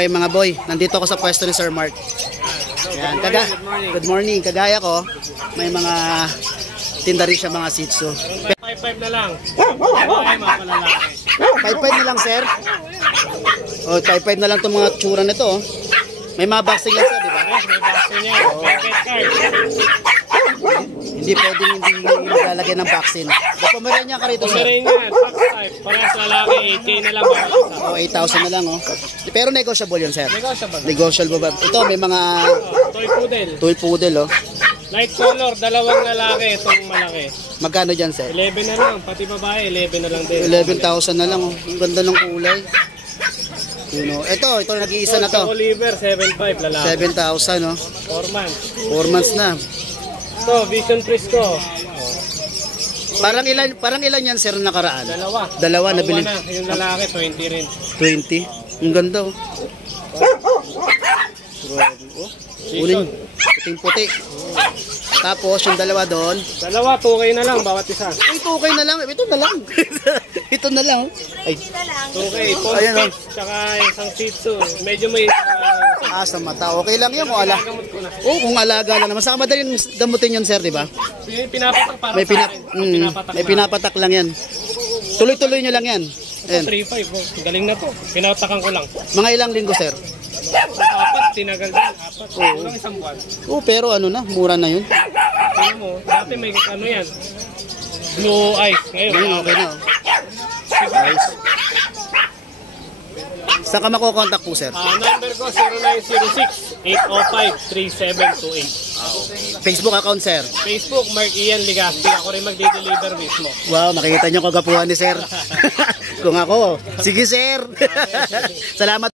Okay mga boy, nandito ako sa pwesto ni Sir Mark. Ayan, good morning. Kagaya ko, may mga tinda rin siya mga Shih Tzu. 5-5 na lang. Okay, mga palalaki. 5-5 na lang sir. Oh, 5-5 na lang itong mga tsura nito. Oh. May mga vaccine yan sir, di ba? Yes, may vaccine yan. Private card. Hindi pwedeng hindi maglalagay ng vaccine. Pomeranian ka rito sir. Pomeranian, tax type. Parehas lalaki, 8K na lang bawat isa. Oh, 8,000 na lang oh. Pero negotiable yun sir. Negotiable. Negotiable ba? Ito may mga Toy poodle. toy poodle oh. Light color, dalawang lalaki, itong malaki. Magkano dyan sir? 11 na lang, pati babae, 11 na lang din. 11,000 na lang oh. Ang ganda ng kulay. You know, ito nag-iisa na to. Oliver, 7.5 lalaki. 7,000 no. 4 months. 4 months na. Ito, Vision Frisco. Parang ilan yan sir nakaraan? Dalawa nabili. Na, yung lalaki, 20 rin. 20. Ang ganda oh. Uling, puting-puti. Tapos yung dalawa doon. Dalawa, 2K na lang bawat isa. Ay, 2K na lang. Ito na lang. Ito na lang. Ay, 2K, ayan, Ponspit, tsaka isang Shih Tzu. Medyo may... sa mata. Okay lang yun kung Gamot ko na. Oh, kung alaga lang naman. Saka madaling gamutin yun, sir, di ba? Pinapatak para May sa akin. may pinapatak lang yan. Tuloy-tuloy nyo lang yan. Ito, 3.5. Oh. Galing na to. Pinapatakan ko lang. Mga ilang linggo, sir? 4, tinagal din. 4. Kulang isang buwan. Oh, pero ano na, mura na yun. Tingnan mo, dati may ano yan. Blue eyes. Ngayon, Okay na. Guys. Saan ka makokontak po, sir? Number ko 0906-805-3728. Facebook account, sir. Facebook, Mark Ian Ligaspi. Ako rin magdi-deliver mismo. Wow, nakikita nyo kagapuhan ni sir. Kung ako, sige sir. Salamat.